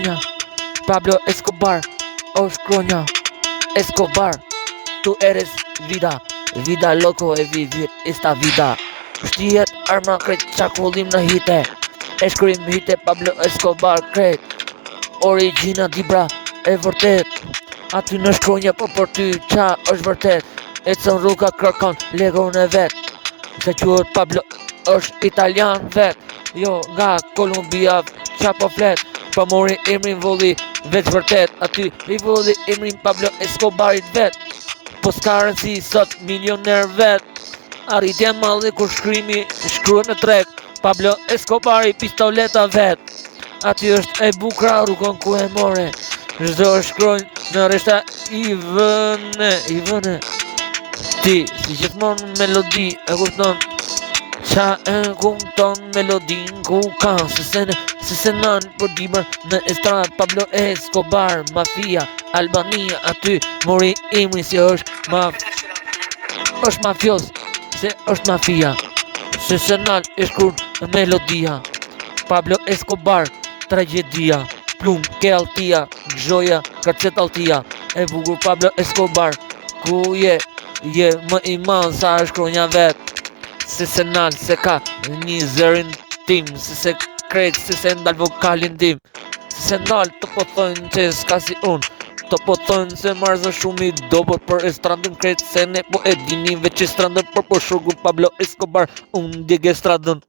shkronja. Pablo Escobar, o shkronja. Escobar, tú eres vida. Vida loco e vivir esta vida. Shtihet arma krejt qakullim në hite. E shkrim hite Pablo Escobar krejt. Origina dibra e vërtet. Aty në shkronja po për ty qa është vërtet. E cën rruga kërkon legon e vet. Se quhet Pablo është italian vet. Jo nga Kolumbia qa po flet. Pa mori emrin volli veç vërtet. Aty i volli emrin Pablo Escobarit vet. Po s'ka rëndësi sot milioner vet. Arritjen malli kur shkrimi shkruan në treg. Pablo Escobari pistoleta vet. Aty është e bukra rrugën ku e more. Çdo shkronjë në rreshta i vëne. Ti si gjithmonë melodi e kupton. Qa e kupton melodin ku ka. Se se nan për dimër në estrad. Pablo Escobar, mafia, Albania. Aty mori emri si është mafios. Se është mafia. Se se nan e shkruan në melodia. Pablo Escobar, tragedia. Plum, ke altia, gjoja, kërcet altia. E bukur Pablo Escobar, ku je më i madh sa është shkronja vet. Se se nal, se ka një zërin tim. Se krejt, se ndal vokalin tim. Se nal, të po thojnë që s'ka si unë. Të po thojnë se marzë shumë i dobët për estradën krejt. Se ne po e dini veç estradën për po shurgu Pablo Escobar. Unë djeg estradën.